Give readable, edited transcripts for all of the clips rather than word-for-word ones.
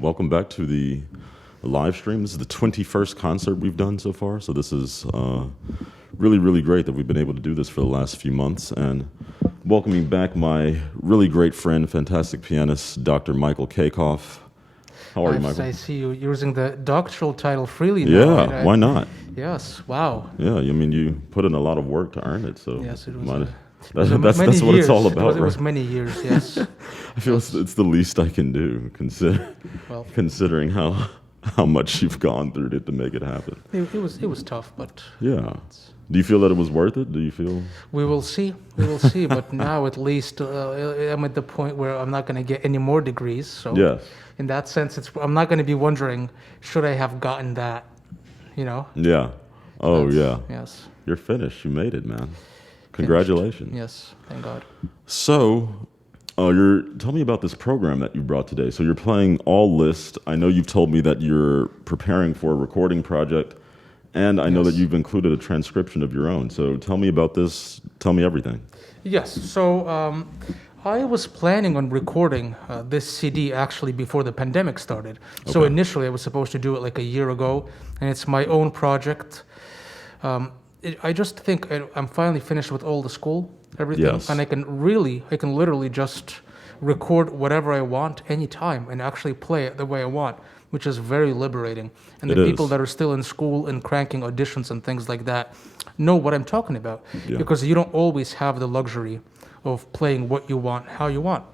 Welcome back to the live stream. This is the 21st concert we've done so far, so this is really, really great that we've been able to do this for the last few months. And welcoming back my really great friend, fantastic pianist, Dr. Michael Kaykov. How are you, Michael? I see you using the doctoral title freely Yeah, now. Right? why not? Yes, wow. Yeah, I mean, you put in a lot of work to earn it, so Yes, it was. that's what it's all about, It was many years, yes. I feel it's the least I can do, considering how much you've gone through to make it happen. It was tough, but yeah. Do you feel that it was worth it? Do you feel? We will see. But now at least I'm at the point where I'm not going to get any more degrees. So yes. In that sense, I'm not going to be wondering, should I have gotten that? You know? Yeah. Oh, yeah. Yes. You're finished. You made it, man. Congratulations. Finished. Yes. Thank God. So, tell me about this program that you brought today. So you're playing all Liszt. I know you've told me that you're preparing for a recording project, and I know that you've included a transcription of your own. So tell me about this. Tell me everything. Yes. So I was planning on recording this CD actually before the pandemic started. Okay. So initially I was supposed to do it like a year ago, and it's my own project. I just think I'm finally finished with all the school, everything, and I can literally just record whatever I want anytime and actually play it the way I want, which is very liberating. And the people that are still in school and cranking auditions and things like that know what I'm talking about, because you don't always have the luxury of playing what you want, how you want.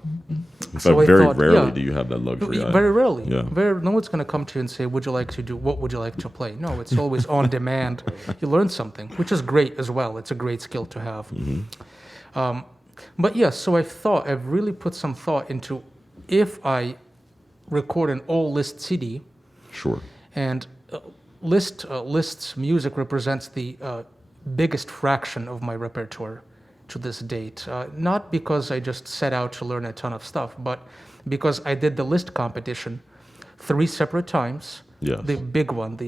So very rarely do you have that luxury. Very rarely. Yeah. No one's going to come to you and say, what would you like to play? No, it's always on demand. You learn something, which is great as well. It's a great skill to have. Mm-hmm. But yes, so I've really put some thought into if I record an all Liszt CD. Sure. And Liszt's music represents the biggest fraction of my repertoire to this date, not because I just set out to learn a ton of stuff, but because I did the Liszt competition 3 separate times. Yes. The big one,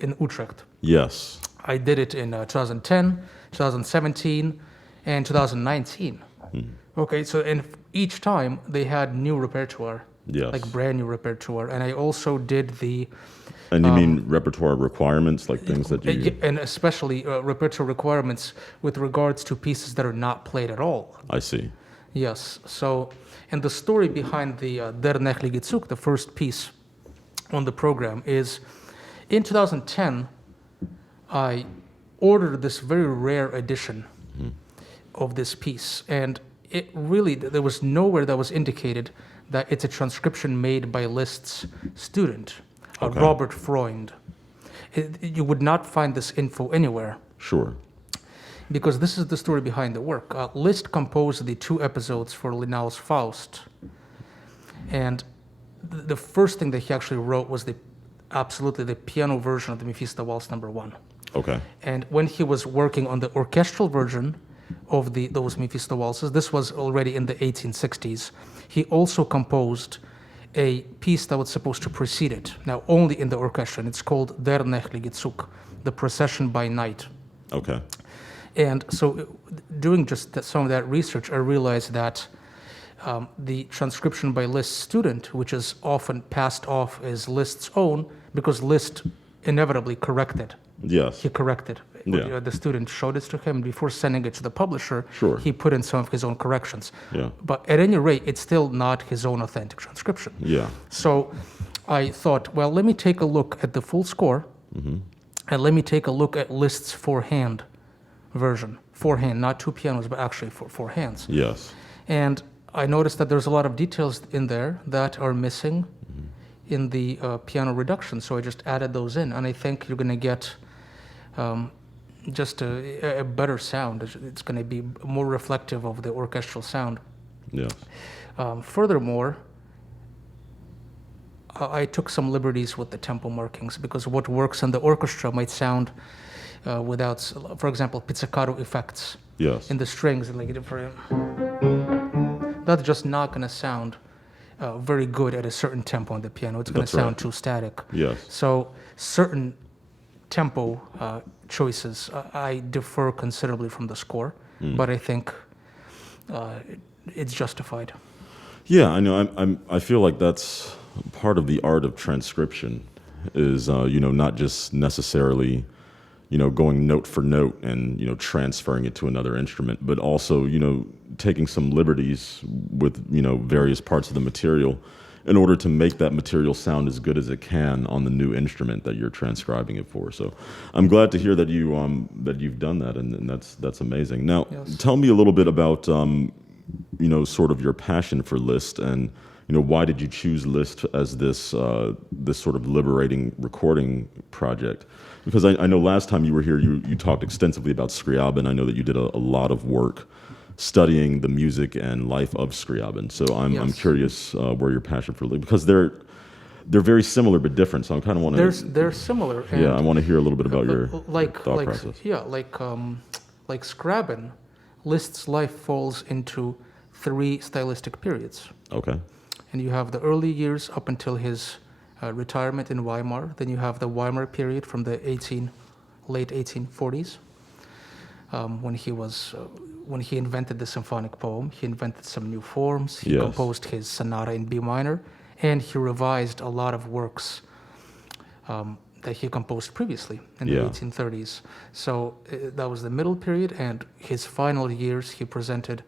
in Utrecht. Yes. I did it in 2010, 2017, and 2019. Okay, so in each time they had new repertoire, like brand new repertoire, and I also did the. And you mean repertoire requirements, like things that you... And especially repertoire requirements with regards to pieces that are not played at all. I see. Yes. So, and the story behind the Der nächtliche, the first piece on the program, is in 2010, I ordered this very rare edition of this piece. And it really, there was nowhere that was indicated that it's a transcription made by Liszt's student. Robert Freund. You would not find this info anywhere. Sure. Because this is the story behind the work. Liszt composed the 2 episodes for Linnau's Faust. And the first thing that he actually wrote was the piano version of the Mephisto Waltz No. 1. Okay. And when he was working on the orchestral version of those Mephisto waltzes, this was already in the 1860s, he also composed a piece that was supposed to precede it, now only in the orchestra. It's called Der nächtliche Zug, the procession by night. Okay. And so doing just some of that research, I realized that the transcription by Liszt's student, which is often passed off as Liszt's own, because Liszt inevitably corrected. Yes. He corrected. Yeah. The student showed it to him before sending it to the publisher. Sure. He put in some of his own corrections. Yeah. But at any rate, it's still not his own authentic transcription. Yeah. So I thought, well, let me take a look at the full score, and let me take a look at Liszt's 4-hand version. 4-hand, not 2 pianos, but actually 4 hands. Yes. And I noticed that there's a lot of details in there that are missing in the piano reduction. So I just added those in, and I think you're going to get just a better sound. It's going to be more reflective of the orchestral sound. Yes. Furthermore, I took some liberties with the tempo markings, because what works in the orchestra might sound without, for example, pizzicato effects in the strings. That's just not going to sound very good at a certain tempo on the piano. It's going to sound too static. Yes. So certain tempo choices I defer considerably from the score, but I think it's justified. Yeah, I know. I feel like that's part of the art of transcription is, not just necessarily, going note for note and, transferring it to another instrument, but also, taking some liberties with, various parts of the material in order to make that material sound as good as it can on the new instrument that you're transcribing it for. So I'm glad to hear that you've done that, and that's amazing. Now, Yes. tell me a little bit about, sort of your passion for Liszt, and why did you choose Liszt as this sort of liberating recording project? Because I know last time you were here, you talked extensively about Scriabin. I know that you did a lot of work studying the music and life of Scriabin. So I'm Yes. curious where your passion for Liszt, because they're very similar but different. So I kind of want to They're similar. And I want to hear a little bit about your like thought process. like Scriabin, Liszt's life falls into 3 stylistic periods. Okay. And you have the early years up until his retirement in Weimar. Then you have the Weimar period from the late 1840s, when he invented the symphonic poem. He invented some new forms. He Yes. composed his sonata in B minor, and he revised a lot of works that he composed previously in the Yeah. 1830s. So that was the middle period, and his final years he presented.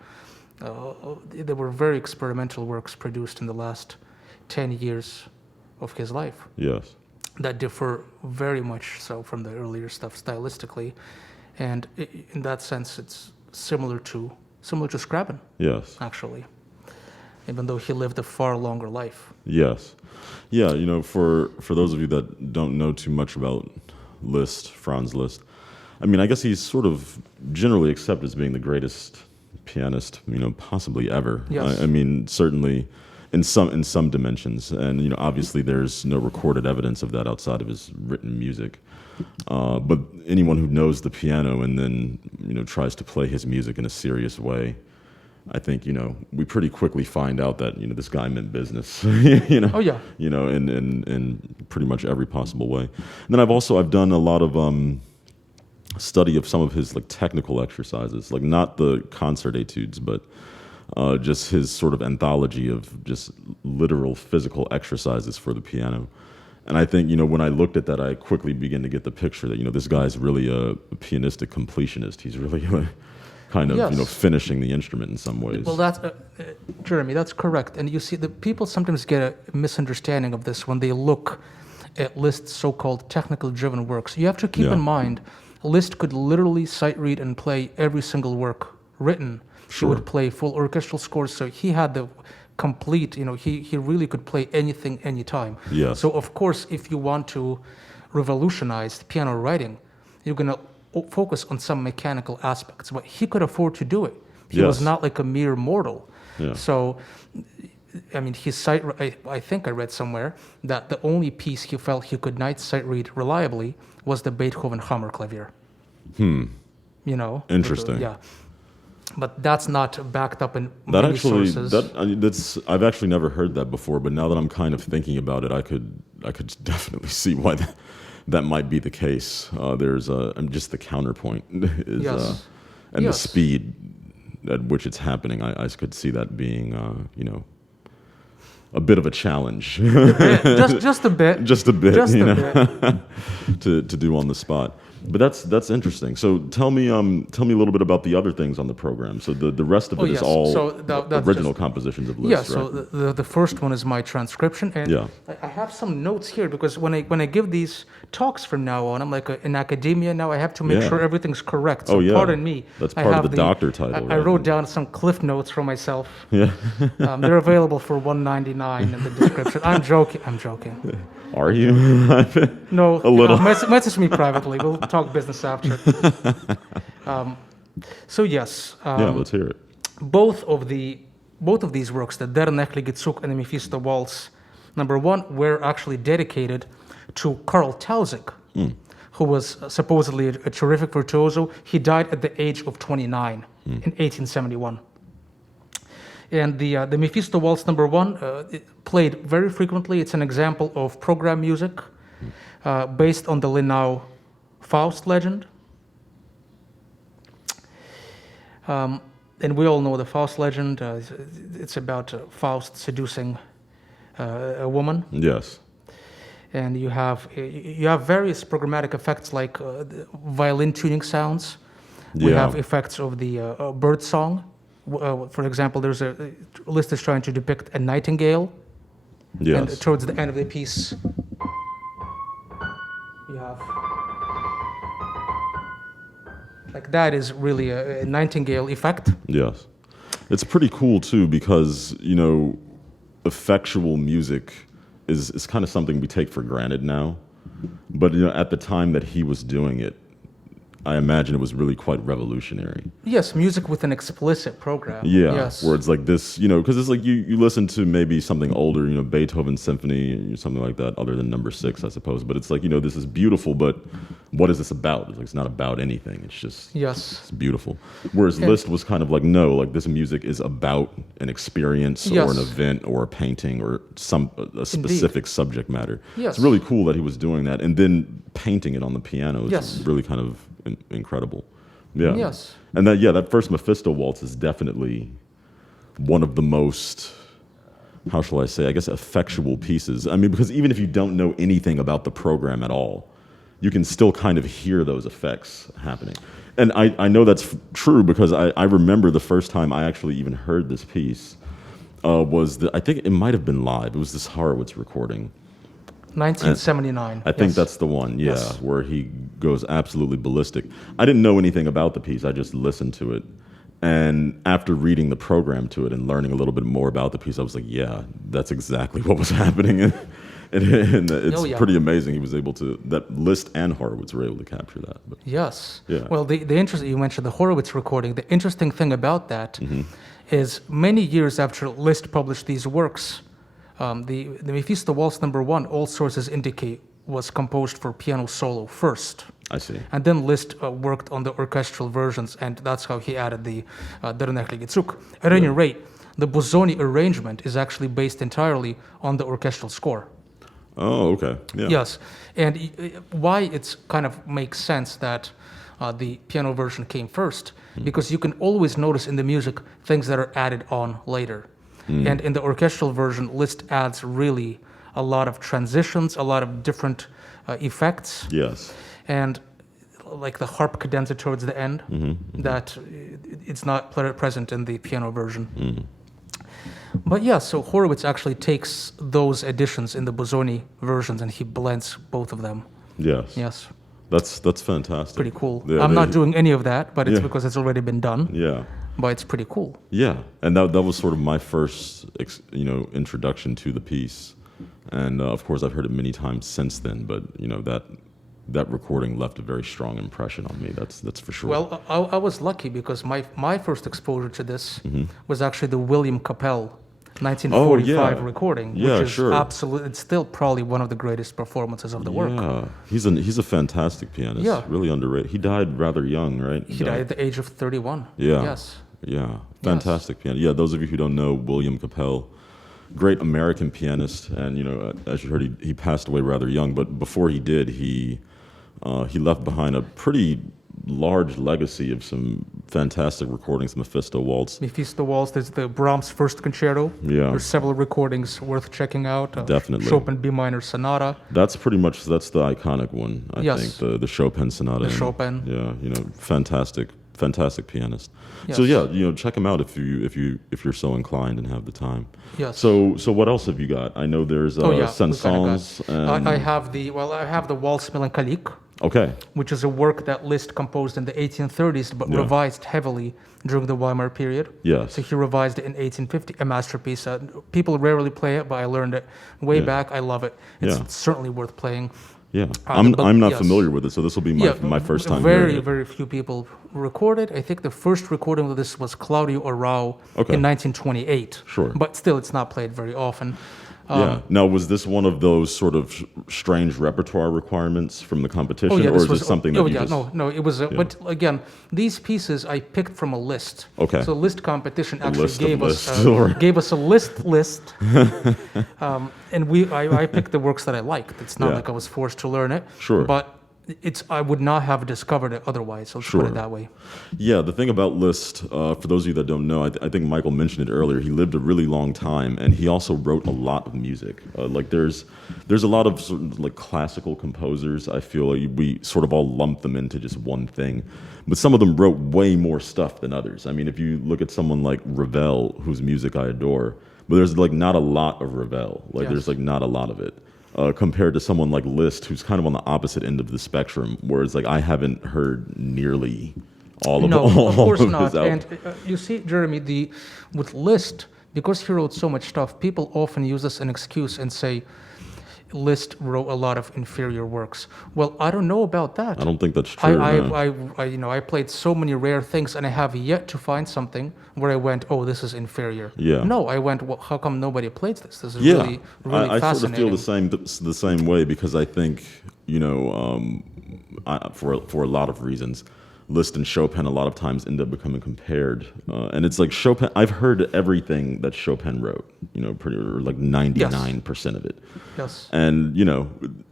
There were very experimental works produced in the last 10 years of his life Yes. that differ very much so from the earlier stuff stylistically, and in that sense, it's similar to Scriabin, Yes. actually, even though he lived a far longer life. Yes. Yeah, for those of you that don't know too much about Liszt, Franz Liszt, I mean, I guess he's sort of generally accepted as being the greatest pianist, possibly ever. Yes. I mean, certainly in some dimensions, and obviously there's no recorded evidence of that outside of his written music. But anyone who knows the piano and then tries to play his music in a serious way, I think we pretty quickly find out that this guy meant business. Oh yeah. In pretty much every possible way. And then I've done a lot of study of some of his like technical exercises, like not the concert etudes, but just his sort of anthology of just literal physical exercises for the piano. And I think, when I looked at that, I quickly began to get the picture that, this guy's really a pianistic completionist. He's really kind of, Yes. finishing the instrument in some ways. Well, that's Jeremy. That's correct. And you see, the people sometimes get a misunderstanding of this when they look at Liszt's so-called technical-driven works. You have to keep Yeah. in mind, Liszt could literally sight read and play every single work written. Sure. He would play full orchestral scores, so he had the complete. He really could play anything, anytime. Yes. So of course, if you want to revolutionize piano writing, you're gonna focus on some mechanical aspects, but he could afford to do it. He was Yes. not like a mere mortal. Yeah. So, I mean, I think I read somewhere that the only piece he felt he could not sight read reliably was the Beethoven Hammerklavier. Interesting. Yeah. But that's not backed up in That many actually, sources. I've actually never heard that before. But now that I'm kind of thinking about it, I could definitely see why that might be the case. There's just the counterpoint is, Yes. and Yes. the speed at which it's happening. I could see that being, a bit of a challenge. just a bit. Just a bit, Just a bit. to do on the spot. But that's interesting. So tell me a little bit about the other things on the program. So the rest of it is yes. all So that's original just- compositions of Liszt, Yeah, right? so the first one is my transcription, and Yeah. I have some notes here because when I give these talks from now on, I'm like in academia now. I have to make Yeah. sure everything's correct. So Oh, yeah. pardon me. That's I part of have the doctor title, I right? wrote down some cliff notes for myself. Yeah. They're available for $1.99 in the description. I'm joking. Are you? No, A little. message me privately. We'll talk business after. So yes. Yeah, let's hear it. Both of these works, the Der nächtliche Zug and the Mephisto Waltz number 1, were actually dedicated to Karl Tausig, who was supposedly a terrific virtuoso. He died at the age of 29 in 1871. And the Mephisto Waltz number 1 it played very frequently. It's an example of program music based on the Lenau Faust legend. And we all know the Faust legend. It's about Faust seducing a woman. Yes. And you have various programmatic effects like violin tuning sounds. We have effects of the bird song. For example, Liszt is trying to depict a nightingale. Yes. And towards the end of the piece, you have like that is really a nightingale effect. Yes. It's pretty cool too because, effectual music is kind of something we take for granted now. But at the time that he was doing it, I imagine it was really quite revolutionary. Yes, music with an explicit program. Yeah, yes. Where it's like this, because it's like you listen to maybe something older, Beethoven Symphony, something like that, other than number 6, I suppose. But it's like, this is beautiful, but what is this about? It's not about anything. It's just it's beautiful. Whereas Liszt was kind of like, no, like this music is about an experience or an event or a painting or a specific subject matter. Yes. It's really cool that he was doing that. And then painting it on the piano is really kind of incredible. Yeah. Yes. And that first Mephisto Waltz is definitely one of the most, how shall I say, I guess, effectual pieces. I mean, because even if you don't know anything about the program at all, you can still kind of hear those effects happening. And I know that's true because I remember the first time I actually even heard this piece I think it might have been live. It was this Horowitz recording. 1979. I think that's the one, where he goes absolutely ballistic. I didn't know anything about the piece. I just listened to it. And after reading the program to it and learning a little bit more about the piece, I was like, yeah, that's exactly what was happening. And it's pretty amazing he was able to, that Liszt and Horowitz were able to capture that. But, yes. Yeah. Well, the interesting, you mentioned the Horowitz recording. The interesting thing about that is many years after Liszt published these works, the Mephisto Waltz No. 1, all sources indicate, was composed for piano solo first. I see. And then Liszt worked on the orchestral versions, and that's how he added the Der nächtliche Zug. At any rate, the Busoni arrangement is actually based entirely on the orchestral score. Oh, okay. Yeah. Yes. And why it's kind of makes sense that the piano version came first, because you can always notice in the music things that are added on later. And in the orchestral version, Liszt adds really a lot of transitions, a lot of different effects. Yes. And like the harp cadenza towards the end, that it's not present in the piano version. But so Horowitz actually takes those additions in the Busoni versions and he blends both of them. Yes. Yes. That's fantastic. Pretty cool. Yeah, I'm not doing any of that, but it's because it's already been done. Yeah. But it's pretty cool. Yeah, and that was sort of my first, introduction to the piece, and of course I've heard it many times since then. But that recording left a very strong impression on me. That's for sure. Well, I was lucky because my first exposure to this was actually the William Capell 1945 recording, which is absolutely, it's still probably one of the greatest performances of the work. Yeah, he's a fantastic pianist. Yeah, really underrated. He died rather young, right? He died at the age of 31. Yeah. Yes. Yeah. Fantastic pianist. Yeah. Those of you who don't know William Capell, great American pianist, and as you heard, he passed away rather young. But before he did, he left behind a pretty large legacy of some fantastic recordings. Mephisto Waltz, there's the Brahms First Concerto. Yeah, there's several recordings worth checking out. Definitely. Chopin B minor Sonata. That's the iconic one, I think, the Chopin Sonata. The Chopin. Yeah, fantastic pianist. Yes. So check him out if you're so inclined and have the time. Yes. So what else have you got? I know there's Saint-Saëns. I have the Waltz Mélancolique. Okay. Which is a work that Liszt composed in the 1830s, but revised heavily during the Weimar period. Yes. So he revised it in 1850, a masterpiece. People rarely play it, but I learned it way back. I love it. It's certainly worth playing. Yeah, I'm not familiar with it, so this will be my first time hearing it. Very few people recorded. I think the first recording of this was Claudio Arrau in 1928. Sure. But still, it's not played very often. Now, was this one of those sort of strange repertoire requirements from the competition, or is it something that you just... No, it was... But again, these pieces I picked from a list. Okay. So Liszt competition actually gave us a list. And I picked the works that I liked. It's not like I was forced to learn it. Sure. But I would not have discovered it otherwise. So let's put Sure. it that way. Yeah, the thing about Liszt, for those of you that don't know, I think Michael mentioned it earlier. He lived a really long time, and he also wrote a lot of music. Like there's a lot of sort of like classical composers. I feel like we sort of all lump them into just one thing, but some of them wrote way more stuff than others. I mean, if you look at someone like Ravel, whose music I adore, but there's like not a lot of Ravel. Like Yes. there's like not a lot of it. Compared to someone like Liszt, who's kind of on the opposite end of the spectrum, whereas like I haven't heard nearly all of No, all of course of not. his albums. And you see, Jeremy, with Liszt, because he wrote so much stuff, people often use this as an excuse and say Liszt wrote a lot of inferior works. Well, I don't know about that. I don't think that's true. no. I played so many rare things, and I have yet to find something where I went, "Oh, this is inferior." Yeah. No, I went, "Well, how come nobody plays this? This is Yeah, really, really I sort of fascinating." feel the same way because I think for a lot of reasons, Liszt and Chopin a lot of times end up becoming compared, and it's like Chopin. I've heard everything that Chopin wrote, pretty or like 99% of it, Yes. and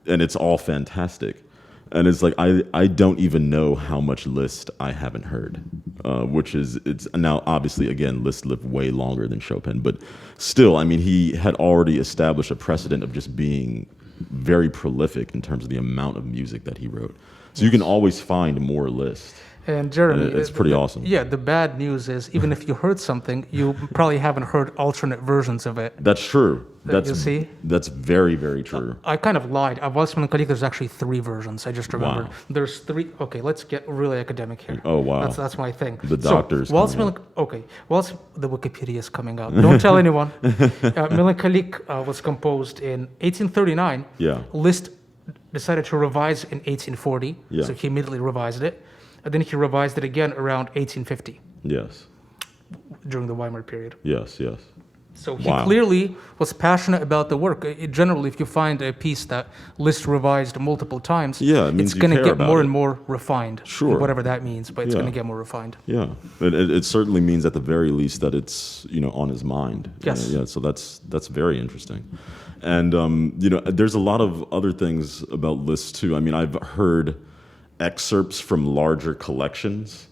and it's all fantastic. And it's like I don't even know how much Liszt I haven't heard, it's now obviously again Liszt lived way longer than Chopin, but still, I mean he had already established a precedent of just being very prolific in terms of the amount of music that he wrote. So you can always find more Liszt. And Jeremy, It's pretty awesome. Yeah, the bad news is even if you heard something, you probably haven't heard alternate versions of it. That's true. You see? That's very, very true. I kind of lied. Of Valse Mélancolique, there's actually 3 versions. I just remembered. Wow. There's 3. Okay, let's get really academic here. Oh, wow. That's my thing. The doctor's So, Valse coming Valse, the Wikipedia is coming out. Don't tell anyone. Mélancolique was composed in 1839. Yeah. Liszt decided to revise in 1840. Yeah. So he immediately revised it. And then he revised it again around 1850 Yes. during the Weimar period. Yes. Yes. So he Wow. clearly was passionate about the work. Generally, if you find a piece that Liszt revised multiple times, Yeah, it means it's you going to care get about more it. and more refined. Sure. Whatever that means, but it's Yeah. going to get more refined. Yeah, it certainly means at the very least that it's on his mind. Yes. Yeah. So that's very interesting, and there's a lot of other things about Liszt too. I mean, I've heard excerpts from larger collections,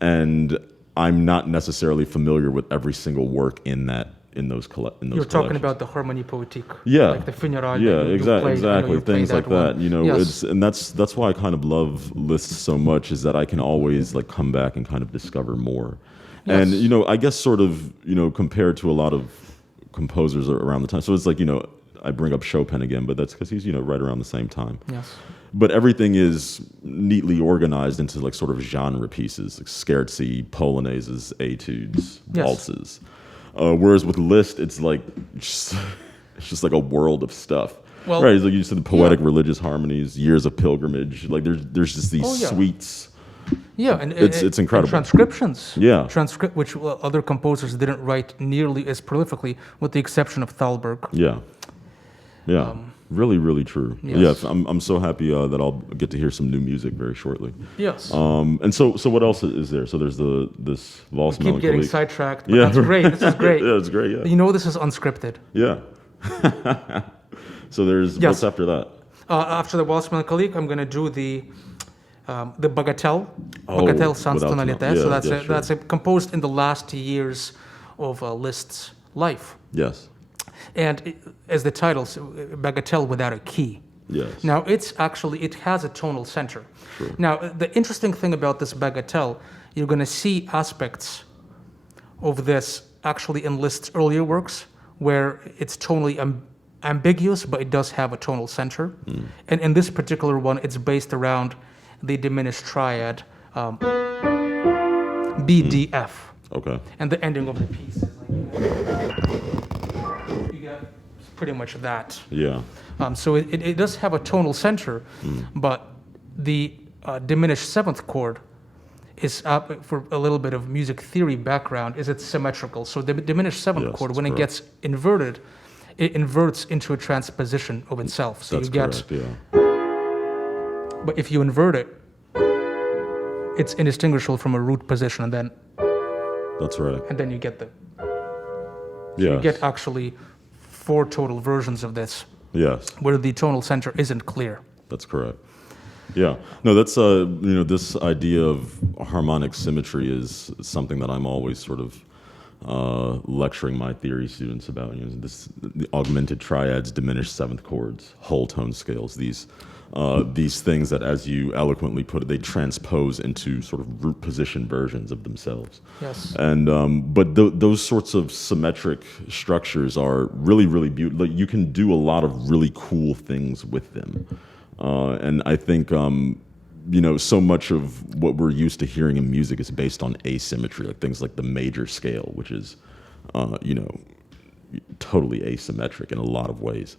and I'm not necessarily familiar with every single work in those You're collections. talking about the Harmonie Poétique. Yeah. Like the Funeral. Yeah, you exactly, played, you played things that like that. one. Yes. And that's why I kind of love Liszt so much is that I can always like come back and kind of discover more. Yes. And I guess sort of compared to a lot of composers around the time. So it's like I bring up Chopin again, but that's because he's right around the same time. Yes. But everything is neatly organized into like sort of genre pieces, like scherzi, polonaises, etudes, Yes. waltzes. Whereas with Liszt, it's like it's just like a world of stuff. Well, right? It's like you said, the poetic religious harmonies, years of pilgrimage. Like there's just these Oh, yeah. suites. Yeah, and It's incredible. And transcriptions. Yeah. Which other composers didn't write nearly as prolifically, with the exception of Thalberg. Yeah. Yeah. Really, really true. Yes. Yeah, I'm so happy that I'll get to hear some new music very shortly. Yes. And so what else is there? So there's this Valse Keep getting Mélancolique. sidetracked, but that's great. This is great. Yeah, it's great. Yeah. You know this is unscripted. Yeah. So there's Yes. what's after that? After the Valse Mélancolique, I'm going to do the Bagatelle, Oh, Bagatelle sans without tonalité. tonality. So Yeah, sure. that's composed in the last years of Liszt's life. Yes. And as the title, Bagatelle without a key. Yes. Now, it has a tonal center. Sure. Now, the interesting thing about this Bagatelle, you're going to see aspects of this actually in Liszt's earlier works, where it's tonally ambiguous, but it does have a tonal center. And in this particular one, it's based around the diminished triad BDF. Okay. And the ending of the piece is you get pretty much that. Yeah. So it does have a tonal center, but the diminished seventh chord is, for a little bit of music theory background, is it's symmetrical. So the diminished seventh Yes, chord, that's when it correct. gets inverted, it inverts into a transposition of itself. So That's you get, correct. Yeah. but if you invert it, it's indistinguishable from a root position, and That's right. then you get the Yes. you get actually 4 total versions of this, Yes. where the tonal center isn't clear. That's correct. Yeah. No, that's this idea of harmonic symmetry is something that I'm always sort of lecturing my theory students about. The augmented triads, diminished seventh chords, whole tone scales. These things that, as you eloquently put it, they transpose into sort of root position versions of themselves. Yes. And but those sorts of symmetric structures are really, really beautiful. Like, you can do a lot of really cool things with them. And I think so much of what we're used to hearing in music is based on asymmetry, like things like the major scale, which is totally asymmetric in a lot of ways.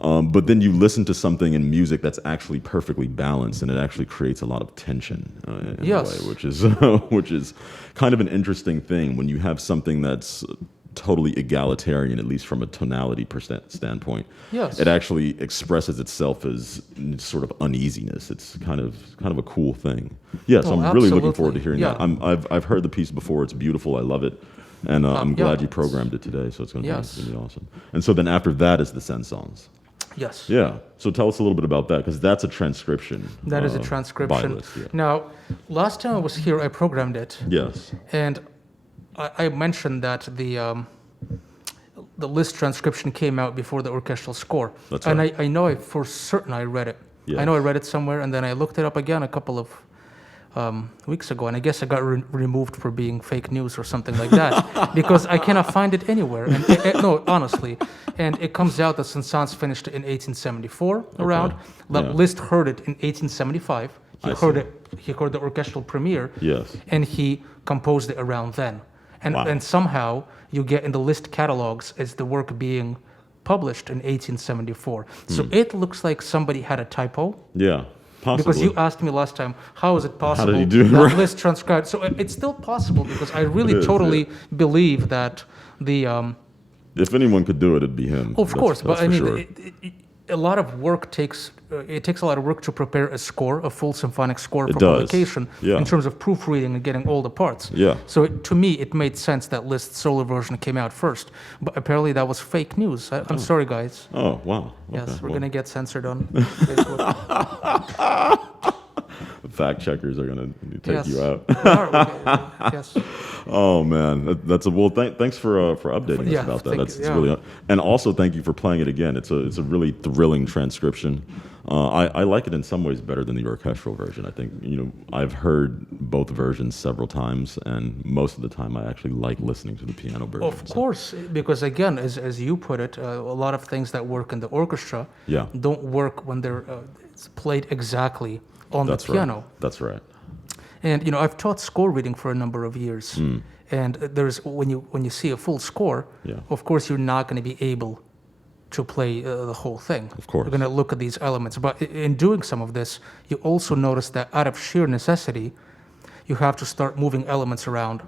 But then you listen to something in music that's actually perfectly balanced, and it actually creates a lot of tension in Yes. a way, which is kind of an interesting thing when you have something that's totally egalitarian, at least from a tonality standpoint. Yes. It actually expresses itself as sort of uneasiness. It's kind of a cool thing. Yes, Oh, I'm really looking absolutely. forward to hearing Yeah. that. I've heard the piece before. It's beautiful. I love it. And I'm glad you it's- programmed it today, so it's going to Yes. be awesome. And so then after that is the Saint-Saëns. Yes. Yeah. So tell us a little bit about that, because that's a transcription. That is a by transcription. Liszt, yeah. Now, last time I was here, I programmed it, Yes. and I mentioned that the Liszt transcription came out before the orchestral score. That's and right. I know for certain I read it. Yes. I know I read it somewhere, and then I looked it up again a couple of weeks ago, and I guess it got removed for being fake news or something like that, because I cannot find it anywhere. And no, honestly. And it comes out that Saint-Saëns finished it in 1874 around. Yeah. Liszt heard it in 1875. He I heard see. it. He heard the orchestral premiere. Yes. And he composed it around then. And Wow. and somehow you get in the Liszt catalogs as the work being published in 1874. So it looks like somebody had a typo. Yeah. Possibly. Because you asked me last time, how is it possible he do it that right? Liszt transcribed? So it's still possible, because I really It is, totally believe that the. If anyone could do it, it'd be him. Of course, but that's I for mean, sure. a lot of work takes. It takes a lot of work to prepare a score, a full symphonic score for does, publication, yeah. in terms of proofreading and getting all the parts. Yeah. So to me, it made sense that Liszt's solo version came out first. But apparently, that was fake news. I'm sorry, guys. Oh, wow. Yes, Okay, we're well, gonna get censored on Facebook. fact checkers are going to take you out. Yes. Oh man, that's a well. Thanks for updating us Yeah, about that. thank That's you, it's yeah. really, and also thank you for playing it again. It's a really thrilling transcription. I like it in some ways better than the orchestral version. I think I've heard both versions several times, and most of the time I actually like listening to the piano version. Of course, because again, as you put it, a lot of things that work in the orchestra Yeah. don't work when they're played exactly on That's the piano. right. That's right. And I've taught score reading for a number of years, and there's when you see a full score, Yeah. of course you're not going to be able to play the whole thing. Of course. You're going to look at these elements, but in doing some of this, you also notice that out of sheer necessity, you have to start moving elements around.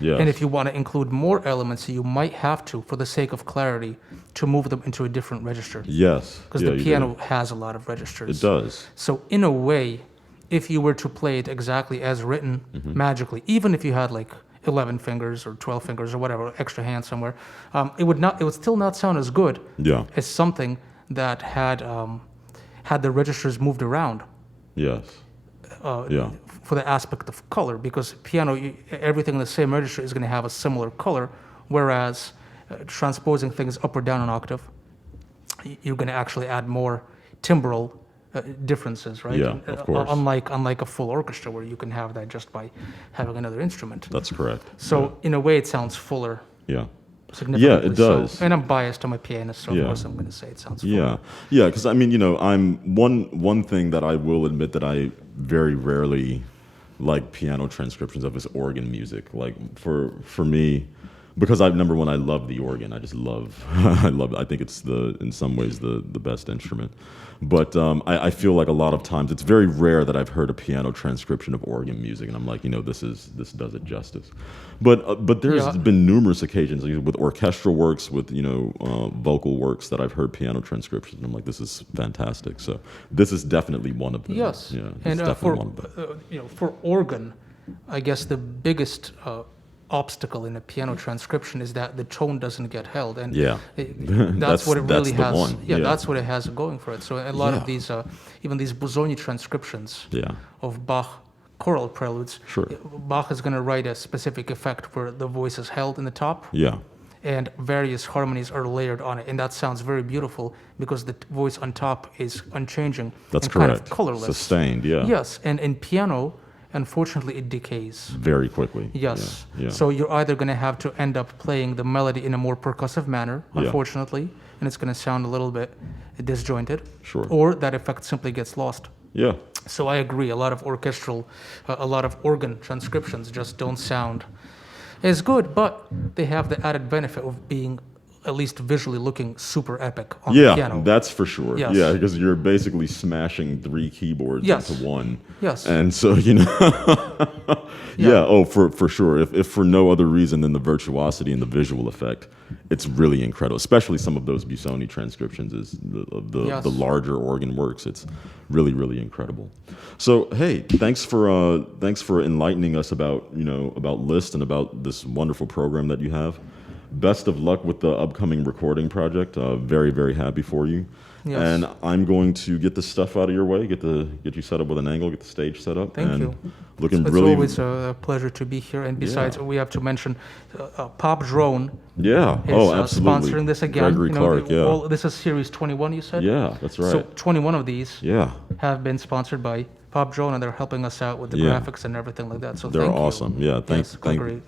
Yeah. And if you want to include more elements, you might have to, for the sake of clarity, to move them into a different register. Yes. Because Yeah, the you piano do. has a lot of registers. It does. So in a way, if you were to play it exactly as written, Mm-hmm. magically, even if you had like 11 fingers or 12 fingers or whatever, extra hand somewhere, it would still not sound as good Yeah. as something that had the registers moved around. Yes. Yeah. For the aspect of color, because piano, everything in the same register is going to have a similar color, whereas transposing things up or down an octave, you're going to actually add more timbral differences, right? Yeah, of course. Unlike a full orchestra where you can have that just by having another instrument. That's correct. So in a way, it sounds fuller. Yeah. Significantly Yeah, it does. So. And I'm biased. I'm a pianist, so Yeah. of course I'm going to say it sounds fuller. Yeah, yeah, because I mean, I'm one thing that I will admit that I very rarely like piano transcriptions of is organ music. Like for me, because number one, I love the organ. I just love I think it's in some ways the best instrument. But I feel like a lot of times it's very rare that I've heard a piano transcription of organ music, and I'm like, this does it justice. But there's Yeah. been numerous occasions with orchestral works, with vocal works that I've heard piano transcriptions, and I'm like, this is fantastic. So this is definitely one of them. Yes, Yeah, it's and definitely one of them. for organ, I guess the biggest obstacle in a piano transcription is that the tone doesn't get held, and Yeah. that's what it really that's the has. one. Yeah, Yeah. that's what it has going for it. So a lot Yeah. of these, even these Busoni transcriptions Yeah. of Bach choral preludes, Sure. Bach is going to write a specific effect where the voice is held in the top, Yeah. and various harmonies are layered on it, and that sounds very beautiful because the voice on top is unchanging That's and correct. kind of colorless. Sustained, yeah. Yes, and in piano, unfortunately, it decays. Very quickly. Yes. Yeah. Yeah. So you're either going to have to end up playing the melody in a more percussive manner, Yeah. unfortunately, and it's going to sound a little bit disjointed, Sure. or that effect simply gets lost. Yeah. So I agree. A lot of a lot of organ transcriptions just don't sound as good, but they have the added benefit of being at least visually looking super epic on the Yeah, piano. that's for sure. Yes. Yeah, because you're basically smashing 3 keyboards Yes. into one. Yes. And so, yeah, oh, for sure. If for no other reason than the virtuosity and the visual effect, it's really incredible. Especially some of those Busoni transcriptions is Yes. the larger organ works. It's really, really incredible. So, hey, thanks for enlightening us about Liszt and about this wonderful program that you have. Best of luck with the upcoming recording project. Very, very happy for you. Yes. And I'm going to get the stuff out of your way, get you set up with an angle, get the stage set up. Thank you. Looking It's really. always a pleasure to be here. And besides, we have to mention Pop Drone Yeah. is Oh, absolutely. sponsoring this again. Gregory Clark. Yeah. This is series 21, you said? Yeah, that's right. So 21 of these Yeah. have been sponsored by Pop Drone, and they're helping us out with the Yeah. graphics and everything like that. So They're thank you. awesome. Yeah. Thanks. Yes,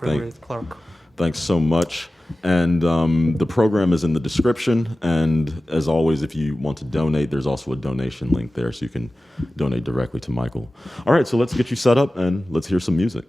Gregory Clark. Thanks so much. And the program is in the description. And as always, if you want to donate, there's also a donation link there, so you can donate directly to Michael. All right, so let's get you set up and let's hear some music.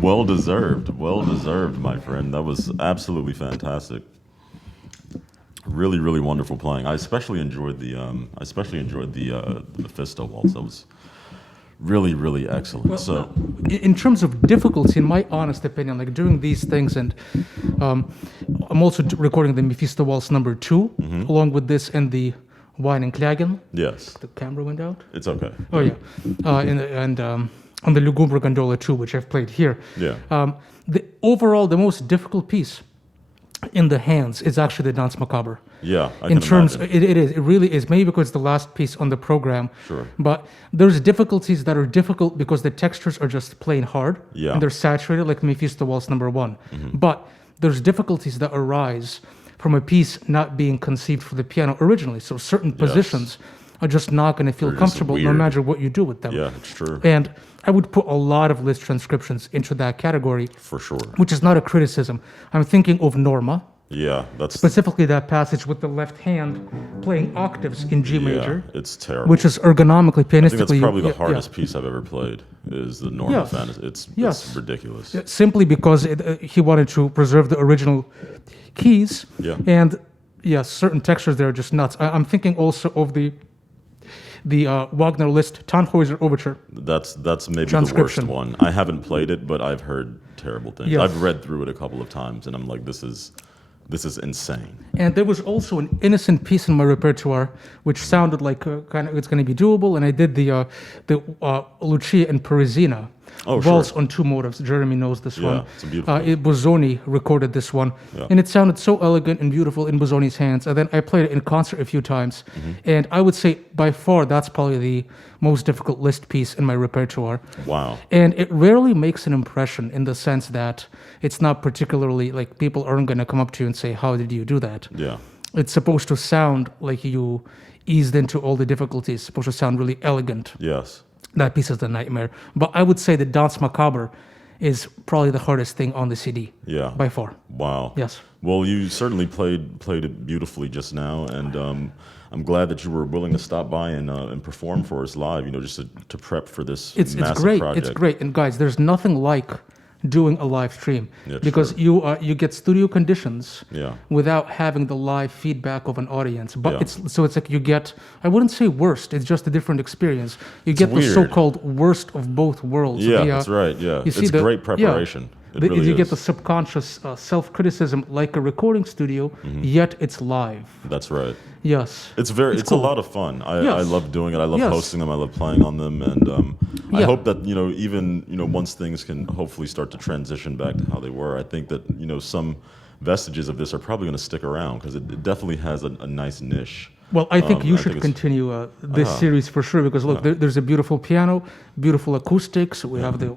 Well deserved, my friend. That was absolutely fantastic. Really, really wonderful playing. I especially enjoyed the Mephisto Waltz. That was really, really excellent. Well, So, in terms of difficulty, in my honest opinion, like doing these things, and I'm also recording the Mephisto Waltz number 2, along with this and the Wine and Klagen. yes, The camera went out. it's okay. Oh yeah, and on the Lugubre Gondola 2, which I've played here. Yeah. The most difficult piece in the hands is actually the Danse Macabre. Yeah, I In can terms, imagine. it really is. Maybe because it's the last piece on the program. Sure. But there's difficulties that are difficult because the textures are just plain hard. Yeah. And they're saturated, like Mephisto Waltz number 1. But there's difficulties that arise from a piece not being conceived for the piano originally. So certain positions are just not going to feel They're just comfortable no weird. matter what you do with them. Yeah, it's true. And I would put a lot of Liszt transcriptions into that category, For sure. which is not a criticism. I'm thinking of Norma, Yeah, that's specifically that passage with the left hand playing octaves in G major, Yeah, it's terrible. which is ergonomically, I think that's pianistically. probably the yeah, hardest piece I've ever played. Is the Norma Yes. Fantasy. It's Yes. ridiculous. yeah. Simply because he wanted to preserve the original keys. Yeah. And yes, certain textures there are just nuts. I'm thinking also of the Wagner Liszt Tannhäuser Overture. That's maybe the worst Transcription. one. I haven't played it, but I've heard terrible things. Yes. I've read through it a couple of times, and I'm like, this is insane. And there was also an innocent piece in my repertoire, which sounded like kind of it's going to be doable. And I did the Lucia and Parisina, Oh, Valse sure. on 2 motives. Jeremy knows this Yeah, one. it's a beautiful one. Bozzoni recorded this one, Yeah. and it sounded so elegant and beautiful in Bozzoni's hands. And then I played it in concert a few times, Mm-hmm. and I would say by far that's probably the most difficult Liszt piece in my repertoire. Wow. And it rarely makes an impression in the sense that it's not particularly like people aren't going to come up to you and say, "How did you do that?" Yeah. It's supposed to sound like you eased into all the difficulties. It's supposed to sound really elegant. Yes. That piece is the nightmare. But I would say the Danse Macabre is probably the hardest thing on the CD. Yeah. By far. Wow. Yes. Well, you certainly played it beautifully just now, and I'm glad that you were willing to stop by and perform for us live. You know, just to prep for this It's massive great. project. It's great. And guys, there's nothing like doing a live stream Yeah, because sure. you get studio conditions Yeah. without having the live feedback of an audience. But Yeah. it's like you get, I wouldn't say worst, it's just a different experience. You get the weird. so-called worst of both worlds. Yeah, The, that's right. Yeah, you see it's the- great yeah. preparation. It really you is. get the subconscious self-criticism like a recording studio, Mm-hmm. yet it's live. That's right. Yes. It's cool. a lot of fun. I Yes. love doing it. I love Yes. hosting them. I love playing on them, and I Yeah. hope that even once things can hopefully start to transition back to how they were. I think that some vestiges of this are probably going to stick around because it definitely has a nice niche. Well, I think you I should think it's- continue this series for sure because look, there's a beautiful piano, beautiful acoustics. We have the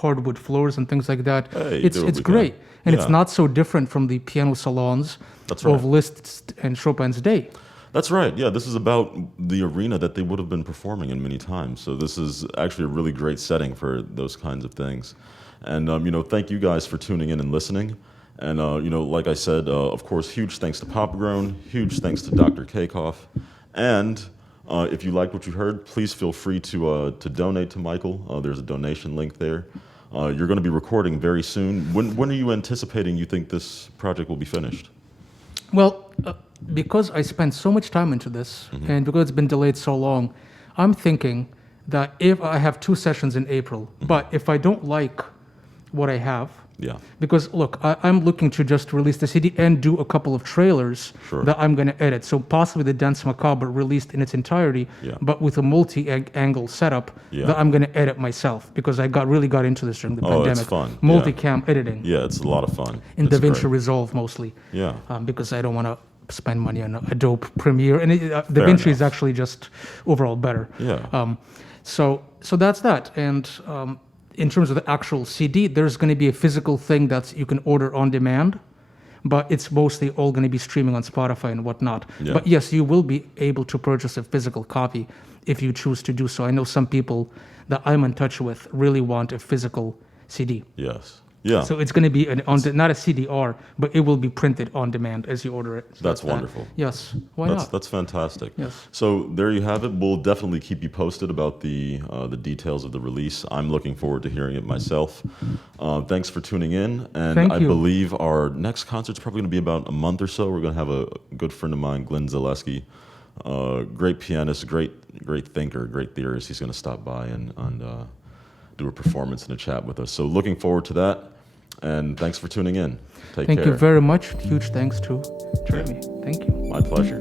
hardwood floors and things like that. Hey, it's do what we great, can. and Yeah. it's not so different from the piano salons That's of right. Liszt and Chopin's day. That's right. Yeah, this is about the arena that they would have been performing in many times. So this is actually a really great setting for those kinds of things. And thank you guys for tuning in and listening. And like I said, of course, huge thanks to Popgrown, huge thanks to Dr. Kaykov. And if you liked what you heard, please feel free to donate to Michael. There's a donation link there. You're going to be recording very soon. When are you anticipating you think this project will be finished? Well, because I spent so much time into this, and because it's been delayed so long, I'm thinking that if I have 2 sessions in April, but if I don't like what I have, because look, I'm looking to just release the CD and do a couple of trailers that I'm going to edit. So possibly the Danse Macabre released in its entirety, but with a multi-angle setup that I'm going to edit myself, because I really got into this during the pandemic. It's fun. Multicam editing. Yeah, it's a lot of fun. In it's DaVinci great. Resolve mostly. Yeah. Because I don't want to spend money on Adobe Premiere, and DaVinci is actually just overall better. Yeah. So that's that. And in terms of the actual CD, there's going to be a physical thing that you can order on demand, but it's mostly all going to be streaming on Spotify and whatnot. Yeah. But yes, you will be able to purchase a physical copy if you choose to do so. I know some people that I'm in touch with really want a physical CD. Yes. Yeah. So it's going to be not a CDR, but it will be printed on demand as you order it. So that's wonderful. Yes. Why not? That's fantastic. Yes. So there you have it. We'll definitely keep you posted about the details of the release. I'm looking forward to hearing it myself. Thanks for tuning in. And Thank I you. believe our next concert's probably going to be about a month or so. We're going to have a good friend of mine, Glenn Zaleski, great pianist, great thinker, great theorist. He's going to stop by and do a performance and a chat with us. So looking forward to that. And thanks for tuning in. Take care. Thank you very much. Huge thanks to Jeremy. Thank you. My pleasure.